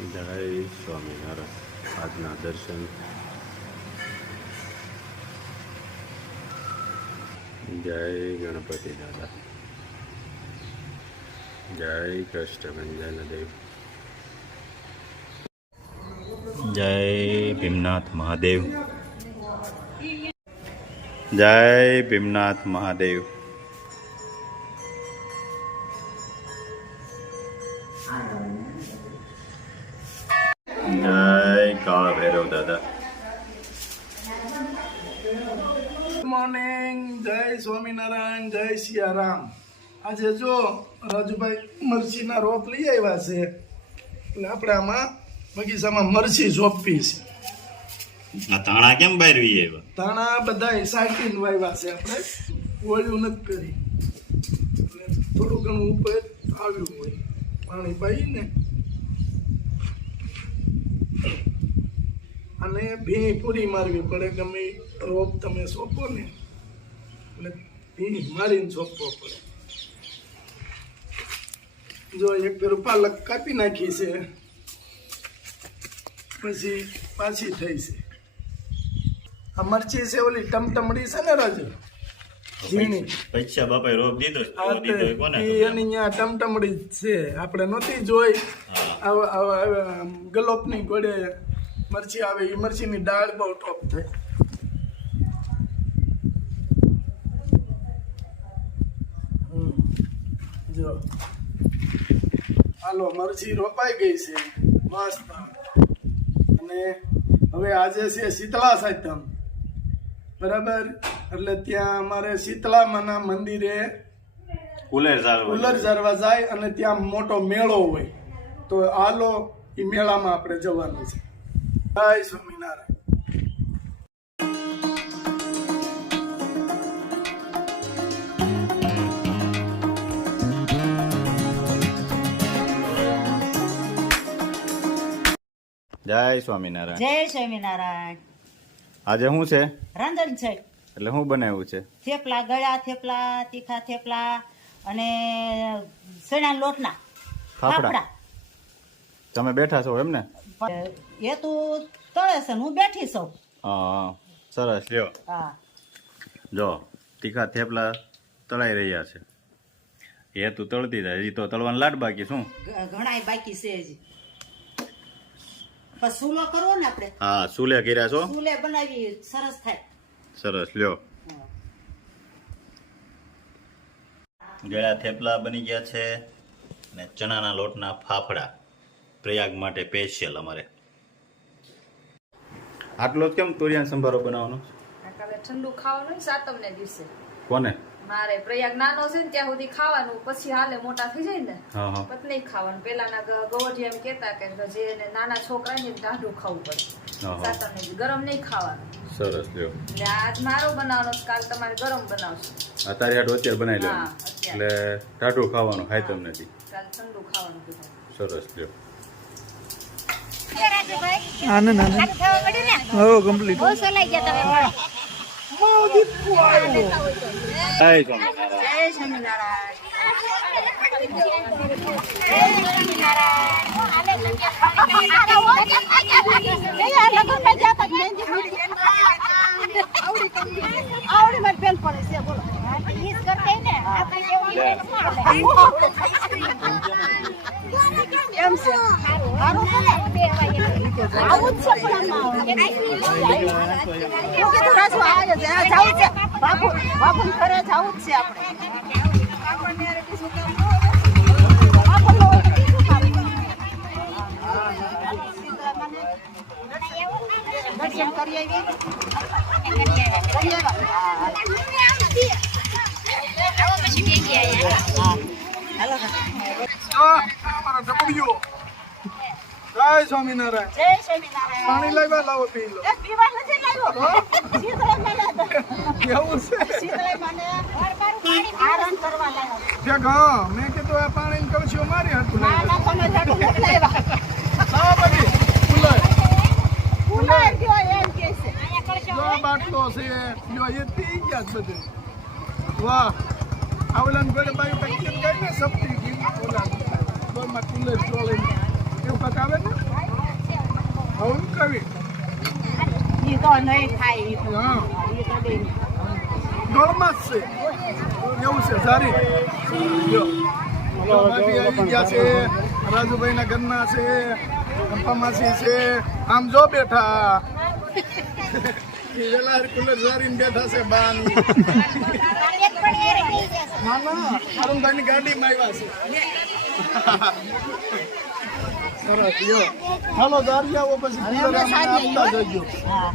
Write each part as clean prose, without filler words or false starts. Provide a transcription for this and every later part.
જય સ્વામિનારાયણ. આજના દર્શન. જય ગણપતિ દાદા. જય કષ્ટભંજન દેવ. જય ભીમનાથ મહાદેવ. જય ભીમનાથ મહાદેવ. જય કાળ ભૈરવ દાદા. Good morning. જય સ્વામિનારાયણ. જય સિયારામ. આજે જો રાજુભાઈ મરચીના રોપ લઈ આવ્યા છે એટલે આપણે આમાં બગીચામાં મરચી સોંપી છે. આ તાણા કેમ બહાર વી આવ્યા? ધાણા બધા સાઈટીન વાવ્યા છે, આપણે ઓળ્યું નથી કરી એટલે થોડું ઘણું ઉપર આવ્યું હોય પાણી પાઈને. અને ભીં પૂરી મારવી પડે. ગમે રોપ તમે સોંપો ને એટલે ભીં મારીને સોંપવો પડે. જો એક ફેરું પાલક કાપી નાખી છે, પછી પાછી થઈ છે. આ મરચી છે ઓલી ટમટમડી છે ને રાજુ, ઝીણી. પૈસા બાપાએ રોપ દીધો કોને? એની અહીંયા ટમટમડી જ છે. આપણે નહોતી જોઈ ગલોપની ગોળે મરચી આવે. એ મરચીની દાળ બહુ ટોપ થાય. જો હાલો મરચી રોપાઈ ગઈ છે મસ્ત. અને હવે આજે છે શીતળા સાતમ, બરાબર? એટલે ત્યાં અમારે શીતળામાના મંદિરે કુલર જાળવા જાય અને ત્યાં મોટો મેળો હોય. તો હાલો એ મેળામાં આપણે જવાનું છે. જય સ્વામિનારાયણ. જય સ્વામિનારાયણ. જય સ્વામિનારાયણ. આજે શું છે? રાંધણ છે. એટલે શું બનાવ્યું છે? થેપલા, ગળા થેપલા, તીખા થેપલા અને ચણા લોટના ફાફડા. તમે બેઠા છો એમ ને? એ તું તળે છે, હું બેઠી છું. હા, સરસ. લ્યો, હા, જો તીખા થેપલા તળાઈ રહ્યા છે. એ તું તળતી જાય. હજી તો તળવાના લાડ બાકી. શું ઘણાય બાકી છે હજી. પછી સુલો કરવો ને આપણે? હા, સુલે કર્યા છો? સુલે બનાવી સરસ થાય. સરસ. લ્યો, ગળા થેપલા બની ગયા છે અને ચણાના લોટના ફાફડા પ્રયાગ માટે સ્પેશિયલ અમારે. આટલો જ કેમ તુરિયાન સંભારો બનાવવાનો? હવે ઠંડુ ખાવાનું સાતમને દિવસે. કોને? મારે પ્રયાગ નાનો છે ને ત્યાં સુધી ખાવાનું, પછી હાલે મોટા થઈ જાય ને હા. પછી નહીં ખાવાનું. પેલાના ગવડિયા એમ કેતા કે જે નાના છોકરા ને ટાઢું ખાવું પડે. સાતમને ગરમ નહીં ખાવાનું. સરસ. લ્યો, એટલે આજ મારો બનાવવાનો, કાલ તમારે ગરમ બનાવશું. અત્યારે હાટું અત્યારે બનાવી લેવાનું. એટલે ટાઢું ખાવાનું ખાય તમને નથી. કાલ ઠંડુ ખાવાનું કીધું. સરસ. લ્યો, આનંદ હો કમ્પ્લીટ. જય સ્વામિનારાયણ. જય સ્વામિનારાયણ. આવડી મારી બેન પડે છે. બોલો ઈજ કરતે ને આપણે કેવું એમ છે. હારું છે ને બે વાગે આવું જ છે. પણ આમાં કે તો રાજુ આવે છે. આ જાવું છે બાપુ ઘરે જાવું જ છે આપણે. દર્શન કરી આવી. જય સ્વામિનારાયણ. જય સ્વામિનારાયણ. પાણી લાવ્યા? લાવો પી લો. પીવા નથી લાવ્યો. કેવું છે? આરામ કરવા લાવ્યો. હા, મેં કીધું આ પાણી કળશીઓ મારી હતું. ના ના તમે જાડું નથી લાવ્યા. લાવો બધી કુલર ગયો એમ કે છે. જો બાટલો છે. જો એ પી ગયા છે બધું. વાહ, આ ઓલા ગોળે બાઈ પેકેટ ગઈ ને સપટી ગઈ. ઓલા ગોળમાં કુલર ચોળે એવું પકાવે ને. લખાવી ઈ તો નહીં થાય ઈ તો. હા ઈ તો બેન. ગોળમાં જ છે એવું છે સારી જો ભાભી આવી ગયા છે રાજુભાઈના ઘરના છે પપ્પા માસી છે આમ જો બેઠા વેલા કુલર ઝારીને બેઠા છે બાની ના ના અરુણભાઈની ગાડીમાં આવ્યા છે સરસ યો હાલો દારી આવો પછી કુલર અમને આપતા જજો હા.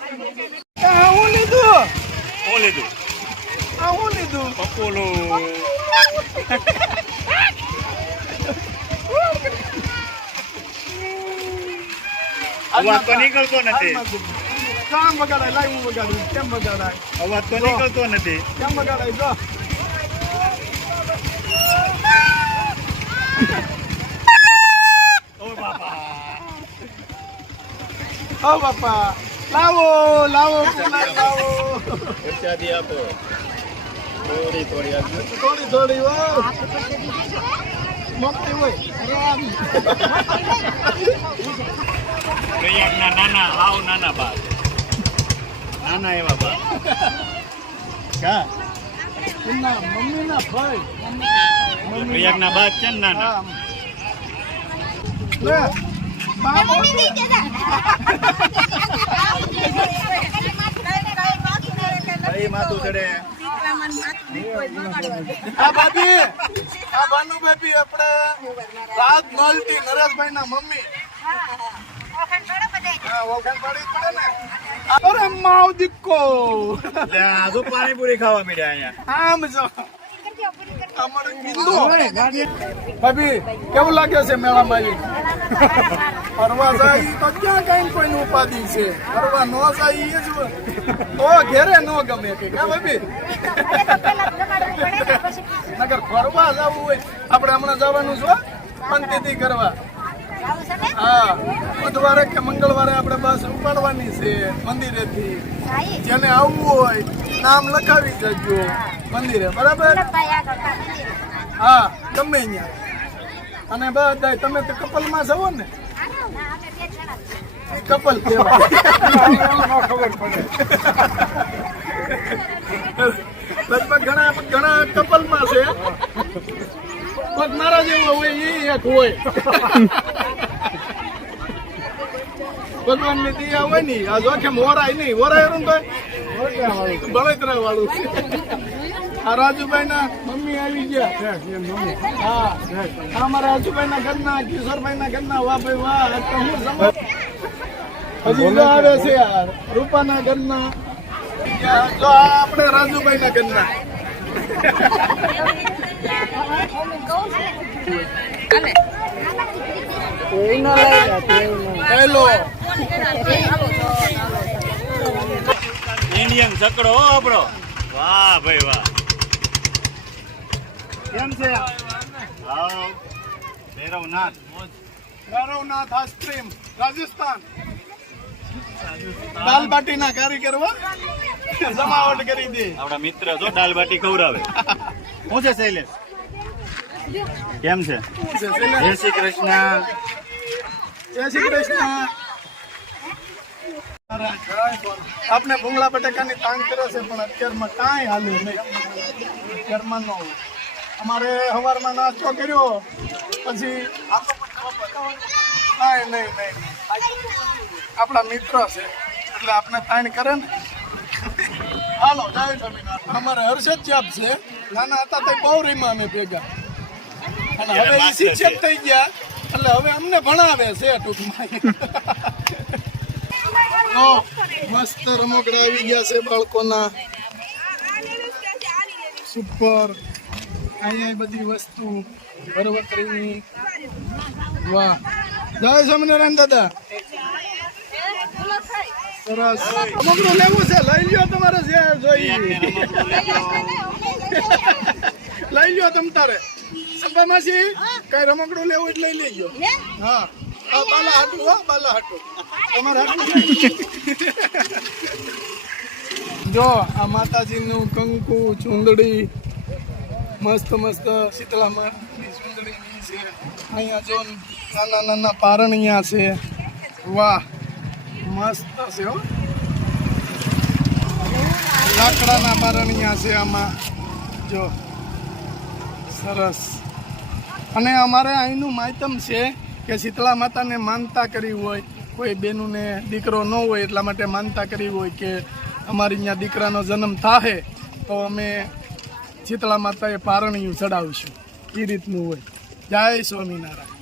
હું લીધું શું લીધું? હું લીધું પપ્પોલું. અવાજ તો નીકળતો નથી. કામ વગાડાય લાઈ હું વગાડું કેમ વગાડાય અવાજ તો નીકળતો નથી. કેમ વગાડાય જો ઓ બાપા. ઓ બાપા લાવો લાવો કુલર લાવો પ્રસાદી આપો. થોડી થોડી આપજો. થોડી થોડી વાવ મોટી હોય પ્રયાગના નાના હાવ નાના બા. નાના એવા બા. કા એમના મમ્મીના ભાઈ પ્રયાગના બા છે ને નાના. લે બા બોલ. કઈ માથું ચડે? આ ભાભી આ ભાનુ ભાભી આપણે રાત મળતી નરેશભાઈ ના મમ્મી હા ઓળખાણ પાડી જ પડે ને અરે માવ દીકો લે, આજુ પાણીપુરી ખાવા મળ્યા અહીંયા. આમ જો અમારું બિંદુ ભાભી કેવું લાગે છે મેળામાં ફરવા જાય તો ક્યાં કઈ કોઈ ઉપાધિ છે ફરવા ન જાય એ જ તો ઘેરે ન ગમે કે હા ભાભી નગર ફરવા જવું હોય આપણે હમણાં જવાનું છો પંચતિથિ કરવા હા બુધવારે કે મંગળવારે આપણે બસ ઉપાડવાની છે મંદિરેથી જેને આવવું હોય નામ લખાવી જજો મંદિરે બરાબર હા ગમે અહીંયા અને બધા તમે તો કપલમાં જવો ને કપલ કહેવાય ખબર પડે લગભગ ઘણા ઘણા કપલમાં છે પણ મારા જેવો હોય એ એક હોય ભગવાન ની દિયા હોય ને આ જોખમ વરાય નહીં વરાય બળતરા વાળું છે આ રાજુભાઈ ના મમ્મી આવી ગયા હા અમારા રાજુભાઈ ના ઘરના કિશોરભાઈ ના ઘરના વાહ ભાઈ વાહ આજ તો હું સમજ હજી જો આવે છે યાર રૂપાના ઘરના જો આ આપણે રાજુભાઈ ના ઘરના હેલો ઇન્ડિયન છકડો હો આપણો. વાહ ભાઈ વાહ. કેમ છે? હાવ ભૈરવનાથ. ગૌરવનાથ આઈસ્ક્રીમ રાજસ્થાન દાલ બાટી ના કારીગર હો જમાવટ કરી દે આપણા મિત્ર જો દાલ બાટી ખવડાવે. શું છે શૈલેષ? કેમ છે? જય શ્રી કૃષ્ણ. જય શ્રી કૃષ્ણ આપણે ભૂંગળા બટાકાની તાણ કરે છે પણ અત્યારમાં કાંઈ હાલ્યું નહીં અત્યારમાં ન હોય અમારે સવારમાં નાસ્તો કર્યો પછી કાંઈ નહીં નહીં આપણા મિત્ર છે એટલે આપણે તાણ કરે ને હાલો જય સ્વામિનારાયણ અમારે હર્ષદ ચાપ છે નાના હતા તો બહુ રીમાં અમે ભેગા અને હવે એ શિક્ષક થઈ ગયા એટલે હવે અમને ભણાવે છે ટૂંકમાં મસ્ત રમકડા આવી ગયા છે બાળકોના સુપર અહીંયા બધી વસ્તુ બરવતરીની વાહ જય સ્વામિનારાયણ દાદા સરસ રમકડું લેવું છે લઈ લ્યો તમારે જે જોઈએ લઈ લ્યો તમ તારે સંપા માસી કઈ રમકડું લેવું એટલે લઈ લેજો. હા આ બાલા હાટું, હો બાલા હાટું તમારે હાટું. જો આ માતાજીનું કંકુ ચુંદડી મસ્ત મસ્ત શીતળામાં ચુંદડી છે. અહીંયા જો નાના નાના પારણિયા છે. વાહ મસ્ત છે હો. લાકડાના પારણિયા છે આમાં જો સરસ. અને અમારે અહીંનું માધ્યમ છે કે શીતળા માતાને માનતા કરી હોય, કોઈ બેનુને દીકરો ન હોય એટલા માટે માનતા કરી હોય કે અમારી અહીંયા દીકરાનો જન્મ થાય તો અમે શીતળા માતાએ પારણિયું ચડાવીશું. એ રીતનું હોય. જય સ્વામિનારાયણ.